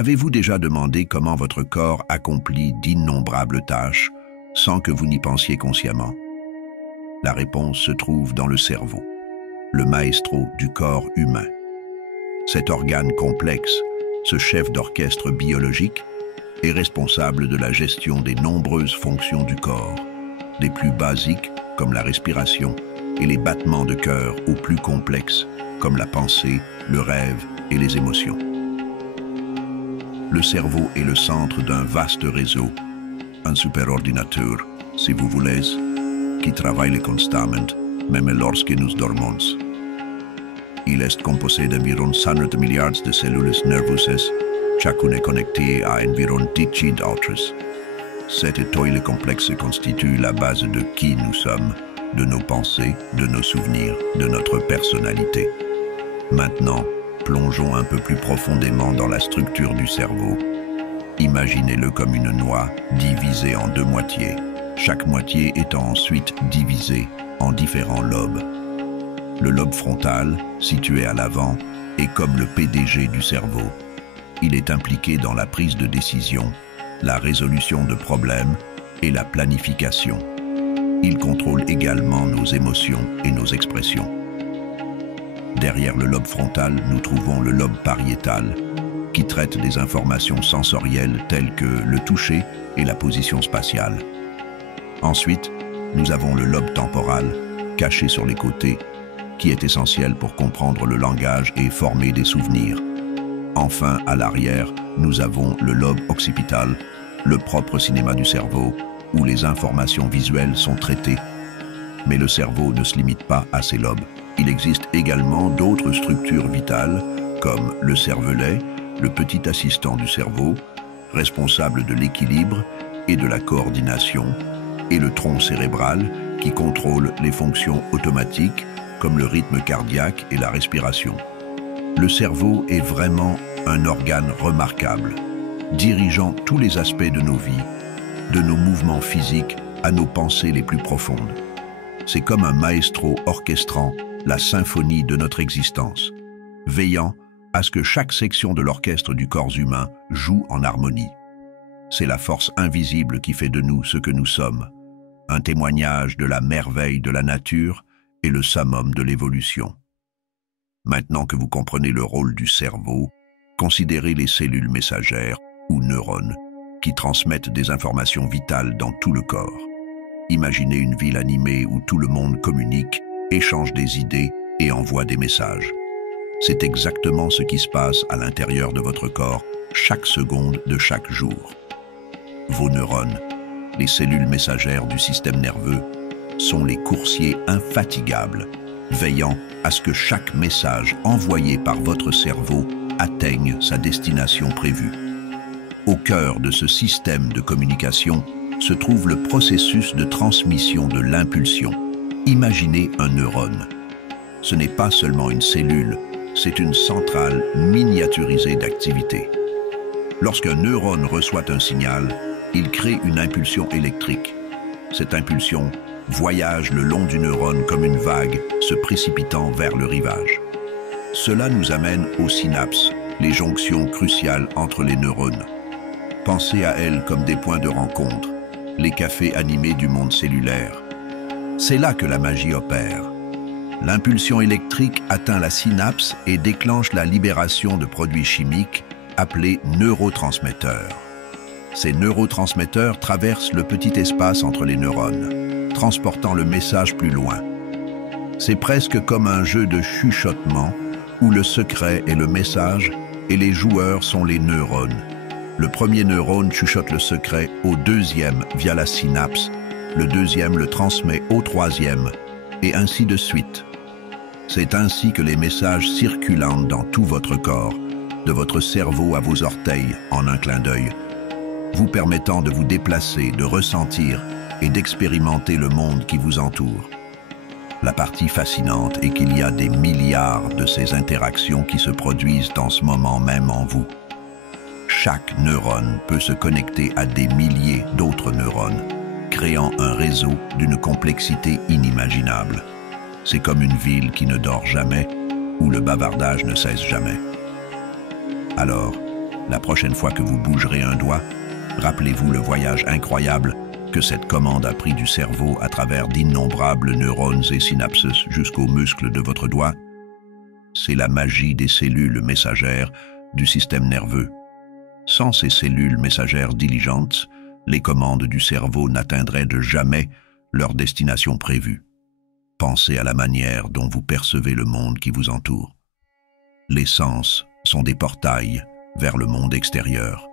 Avez-vous déjà demandé comment votre corps accomplit d'innombrables tâches sans que vous n'y pensiez consciemment? La réponse se trouve dans le cerveau, le maestro du corps humain. Cet organe complexe, ce chef d'orchestre biologique, est responsable de la gestion des nombreuses fonctions du corps, des plus basiques comme la respiration et les battements de cœur aux plus complexes comme la pensée, le rêve et les émotions. Le cerveau est le centre d'un vaste réseau, un superordinateur, si vous voulez, qui travaille constamment, même lorsque nous dormons. Il est composé d'environ 100 milliards de cellules nerveuses, chacune connectée à environ 10 autres. Cet étoile complexe constitue la base de qui nous sommes, de nos pensées, de nos souvenirs, de notre personnalité. Maintenant, plongeons un peu plus profondément dans la structure du cerveau. Imaginez-le comme une noix divisée en deux moitiés, chaque moitié étant ensuite divisée en différents lobes. Le lobe frontal, situé à l'avant, est comme le PDG du cerveau. Il est impliqué dans la prise de décision, la résolution de problèmes et la planification. Il contrôle également nos émotions et nos expressions. Derrière le lobe frontal, nous trouvons le lobe pariétal, qui traite des informations sensorielles telles que le toucher et la position spatiale. Ensuite, nous avons le lobe temporal, caché sur les côtés, qui est essentiel pour comprendre le langage et former des souvenirs. Enfin, à l'arrière, nous avons le lobe occipital, le propre cinéma du cerveau, où les informations visuelles sont traitées. Mais le cerveau ne se limite pas à ces lobes. Il existe également d'autres structures vitales, comme le cervelet, le petit assistant du cerveau, responsable de l'équilibre et de la coordination, et le tronc cérébral, qui contrôle les fonctions automatiques, comme le rythme cardiaque et la respiration. Le cerveau est vraiment un organe remarquable, dirigeant tous les aspects de nos vies, de nos mouvements physiques à nos pensées les plus profondes. C'est comme un maestro orchestrant la symphonie de notre existence, veillant à ce que chaque section de l'orchestre du corps humain joue en harmonie. C'est la force invisible qui fait de nous ce que nous sommes, un témoignage de la merveille de la nature et le summum de l'évolution. Maintenant que vous comprenez le rôle du cerveau, considérez les cellules messagères ou neurones qui transmettent des informations vitales dans tout le corps. Imaginez une ville animée où tout le monde communique, échange des idées et envoie des messages. C'est exactement ce qui se passe à l'intérieur de votre corps chaque seconde de chaque jour. Vos neurones, les cellules messagères du système nerveux, sont les coursiers infatigables, veillant à ce que chaque message envoyé par votre cerveau atteigne sa destination prévue. Au cœur de ce système de communication se trouve le processus de transmission de l'impulsion. Imaginez un neurone. Ce n'est pas seulement une cellule, c'est une centrale miniaturisée d'activité. Lorsqu'un neurone reçoit un signal, il crée une impulsion électrique. Cette impulsion voyage le long du neurone comme une vague se précipitant vers le rivage. Cela nous amène aux synapses, les jonctions cruciales entre les neurones. Pensez à elles comme des points de rencontre, les cafés animés du monde cellulaire. C'est là que la magie opère. L'impulsion électrique atteint la synapse et déclenche la libération de produits chimiques appelés neurotransmetteurs. Ces neurotransmetteurs traversent le petit espace entre les neurones, transportant le message plus loin. C'est presque comme un jeu de chuchotement où le secret est le message et les joueurs sont les neurones. Le premier neurone chuchote le secret au deuxième via la synapse, le deuxième le transmet au troisième, et ainsi de suite. C'est ainsi que les messages circulent dans tout votre corps, de votre cerveau à vos orteils en un clin d'œil, vous permettant de vous déplacer, de ressentir et d'expérimenter le monde qui vous entoure. La partie fascinante est qu'il y a des milliards de ces interactions qui se produisent en ce moment même en vous. Chaque neurone peut se connecter à des milliers d'autres neurones, créant un réseau d'une complexité inimaginable. C'est comme une ville qui ne dort jamais, où le bavardage ne cesse jamais. Alors, La prochaine fois que vous bougerez un doigt, rappelez-vous le voyage incroyable que cette commande a pris du cerveau à travers d'innombrables neurones et synapses jusqu'aux muscles de votre doigt. C'est la magie des cellules messagères du système nerveux. Sans ces cellules messagères diligentes, les commandes du cerveau n'atteindraient de jamais leur destination prévue. Pensez à la manière dont vous percevez le monde qui vous entoure. Les sens sont des portails vers le monde extérieur.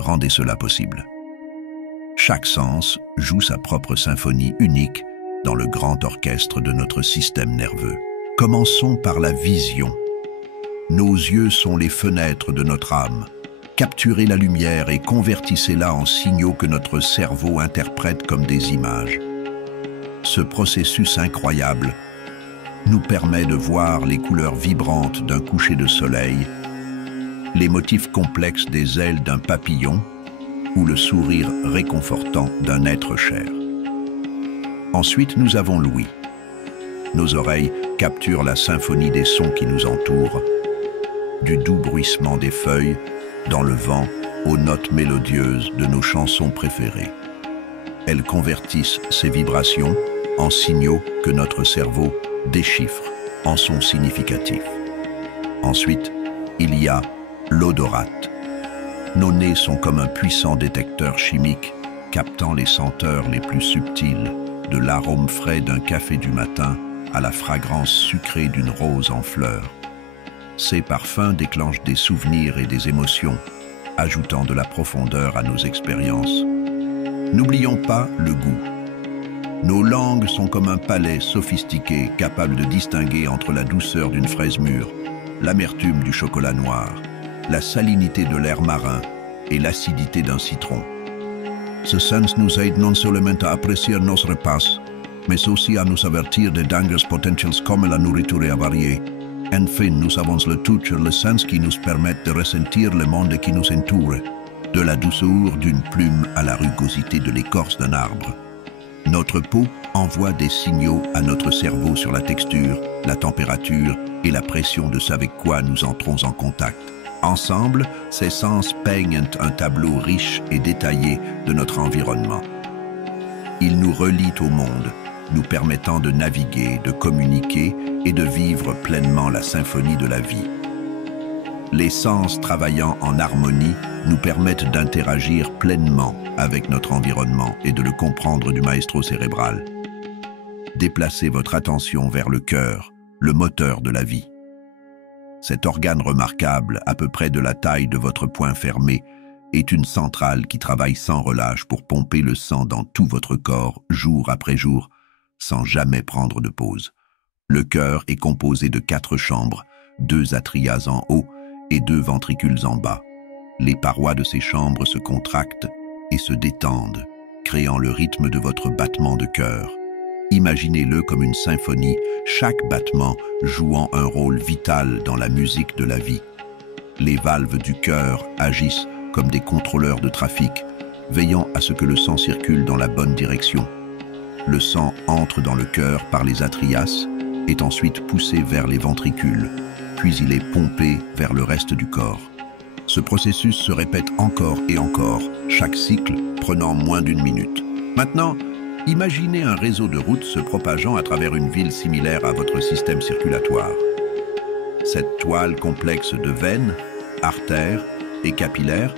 Rendez cela possible. Chaque sens joue sa propre symphonie unique dans le grand orchestre de notre système nerveux. Commençons par la vision. Nos yeux sont les fenêtres de notre âme. Capturez la lumière et convertissez-la en signaux que notre cerveau interprète comme des images. Ce processus incroyable nous permet de voir les couleurs vibrantes d'un coucher de soleil, les motifs complexes des ailes d'un papillon ou le sourire réconfortant d'un être cher. Ensuite, nous avons l'ouïe. Nos oreilles capturent la symphonie des sons qui nous entourent, du doux bruissement des feuilles dans le vent aux notes mélodieuses de nos chansons préférées. Elles convertissent ces vibrations en signaux que notre cerveau déchiffre en sons significatifs. Ensuite, il y a l'odorate. Nos nez sont comme un puissant détecteur chimique, captant les senteurs les plus subtiles, de l'arôme frais d'un café du matin à la fragrance sucrée d'une rose en fleurs. Ces parfums déclenchent des souvenirs et des émotions, ajoutant de la profondeur à nos expériences. N'oublions pas le goût. Nos langues sont comme un palais sophistiqué, capable de distinguer entre la douceur d'une fraise mûre, l'amertume du chocolat noir, la salinité de l'air marin et l'acidité d'un citron. Ce sens nous aide non seulement à apprécier nos repas, mais aussi à nous avertir des dangers potentiels comme la nourriture avariée. Enfin, nous avons le toucher, le sens qui nous permet de ressentir le monde qui nous entoure, de la douceur d'une plume à la rugosité de l'écorce d'un arbre. Notre peau envoie des signaux à notre cerveau sur la texture, la température et la pression de ce avec quoi nous entrons en contact. Ensemble, ces sens peignent un tableau riche et détaillé de notre environnement. Ils nous relient au monde, nous permettant de naviguer, de communiquer et de vivre pleinement la symphonie de la vie. Les sens travaillant en harmonie nous permettent d'interagir pleinement avec notre environnement et de le comprendre du maestro cérébral. Déplacez votre attention vers le cœur, le moteur de la vie. Cet organe remarquable, à peu près de la taille de votre poing fermé, est une centrale qui travaille sans relâche pour pomper le sang dans tout votre corps, jour après jour, sans jamais prendre de pause. Le cœur est composé de 4 chambres, 2 atrias en haut et 2 ventricules en bas. Les parois de ces chambres se contractent et se détendent, créant le rythme de votre battement de cœur. Imaginez-le comme une symphonie, chaque battement jouant un rôle vital dans la musique de la vie. Les valves du cœur agissent comme des contrôleurs de trafic, veillant à ce que le sang circule dans la bonne direction. Le sang entre dans le cœur par les atrias, est ensuite poussé vers les ventricules, puis il est pompé vers le reste du corps. Ce processus se répète encore et encore, chaque cycle prenant moins d'1 minute. Maintenant, imaginez un réseau de routes se propageant à travers une ville similaire à votre système circulatoire. Cette toile complexe de veines, artères et capillaires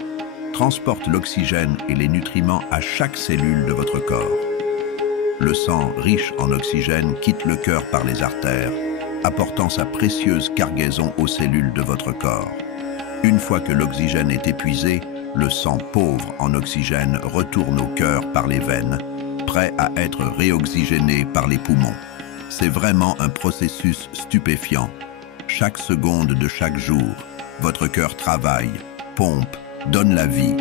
transporte l'oxygène et les nutriments à chaque cellule de votre corps. Le sang riche en oxygène quitte le cœur par les artères, apportant sa précieuse cargaison aux cellules de votre corps. Une fois que l'oxygène est épuisé, le sang pauvre en oxygène retourne au cœur par les veines, prêt à être réoxygéné par les poumons. C'est vraiment un processus stupéfiant. Chaque seconde de chaque jour, votre cœur travaille, pompe, donne la vie,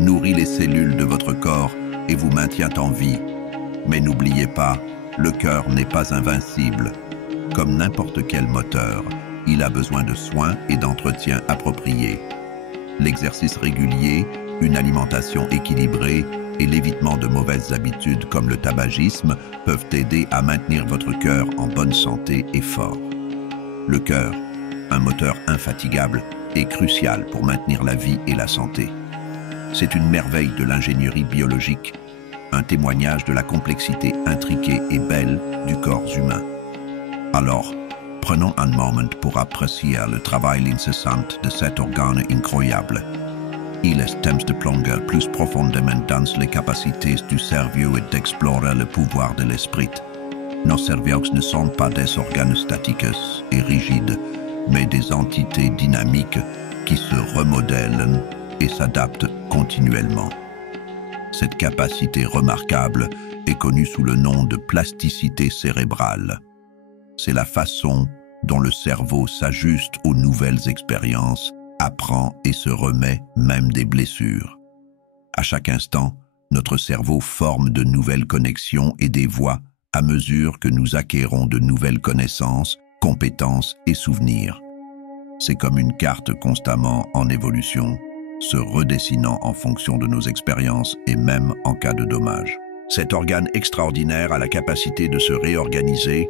nourrit les cellules de votre corps et vous maintient en vie. Mais n'oubliez pas, le cœur n'est pas invincible. Comme n'importe quel moteur, il a besoin de soins et d'entretien appropriés. L'exercice régulier, une alimentation équilibrée et l'évitement de mauvaises habitudes comme le tabagisme peuvent aider à maintenir votre cœur en bonne santé et fort. Le cœur, un moteur infatigable, est crucial pour maintenir la vie et la santé. C'est une merveille de l'ingénierie biologique, un témoignage de la complexité intriquée et belle du corps humain. Alors, prenons un moment pour apprécier le travail incessant de cet organe incroyable. Il est temps de plonger plus profondément dans les capacités du cerveau et d'explorer le pouvoir de l'esprit. Nos cerveaux ne sont pas des organes statiques et rigides, mais des entités dynamiques qui se remodèlent et s'adaptent continuellement. Cette capacité remarquable est connue sous le nom de plasticité cérébrale. C'est la façon dont le cerveau s'ajuste aux nouvelles expériences, apprend et se remet même des blessures. À chaque instant, notre cerveau forme de nouvelles connexions et des voies à mesure que nous acquérons de nouvelles connaissances, compétences et souvenirs. C'est comme une carte constamment en évolution, se redessinant en fonction de nos expériences et même en cas de dommage. Cet organe extraordinaire a la capacité de se réorganiser,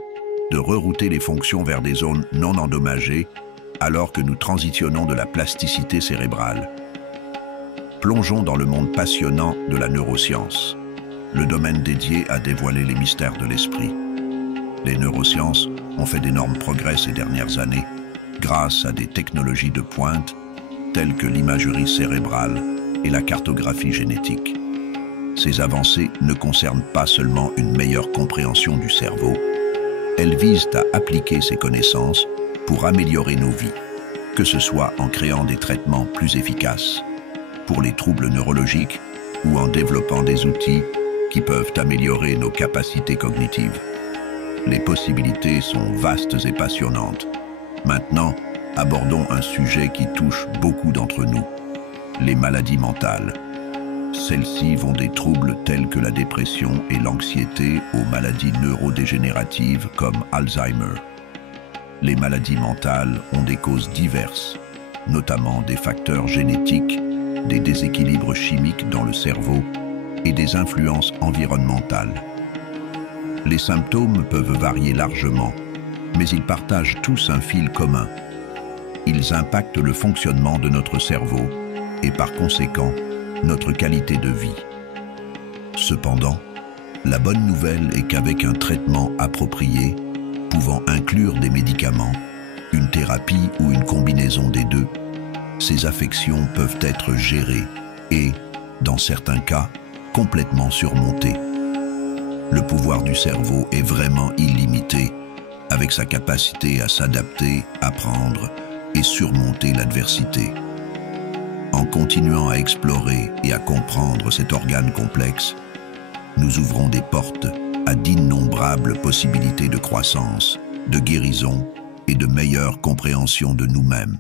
de rerouter les fonctions vers des zones non endommagées, alors que nous transitionnons de la plasticité cérébrale. Plongeons dans le monde passionnant de la neuroscience, le domaine dédié à dévoiler les mystères de l'esprit. Les neurosciences ont fait d'énormes progrès ces dernières années, grâce à des technologies de pointe telles que l'imagerie cérébrale et la cartographie génétique. Ces avancées ne concernent pas seulement une meilleure compréhension du cerveau, elles visent à appliquer ces connaissances pour améliorer nos vies, que ce soit en créant des traitements plus efficaces pour les troubles neurologiques ou en développant des outils qui peuvent améliorer nos capacités cognitives. Les possibilités sont vastes et passionnantes. Maintenant, abordons un sujet qui touche beaucoup d'entre nous, les maladies mentales. Celles-ci vont des troubles tels que la dépression et l'anxiété aux maladies neurodégénératives comme Alzheimer. Les maladies mentales ont des causes diverses, notamment des facteurs génétiques, des déséquilibres chimiques dans le cerveau et des influences environnementales. Les symptômes peuvent varier largement, mais ils partagent tous un fil commun. Ils impactent le fonctionnement de notre cerveau et par conséquent, notre qualité de vie. Cependant, la bonne nouvelle est qu'avec un traitement approprié, pouvant inclure des médicaments, une thérapie ou une combinaison des deux, ces affections peuvent être gérées et, dans certains cas, complètement surmontées. Le pouvoir du cerveau est vraiment illimité, avec sa capacité à s'adapter, apprendre et surmonter l'adversité. En continuant à explorer et à comprendre cet organe complexe, nous ouvrons des portes à d'innombrables possibilités de croissance, de guérison et de meilleure compréhension de nous-mêmes.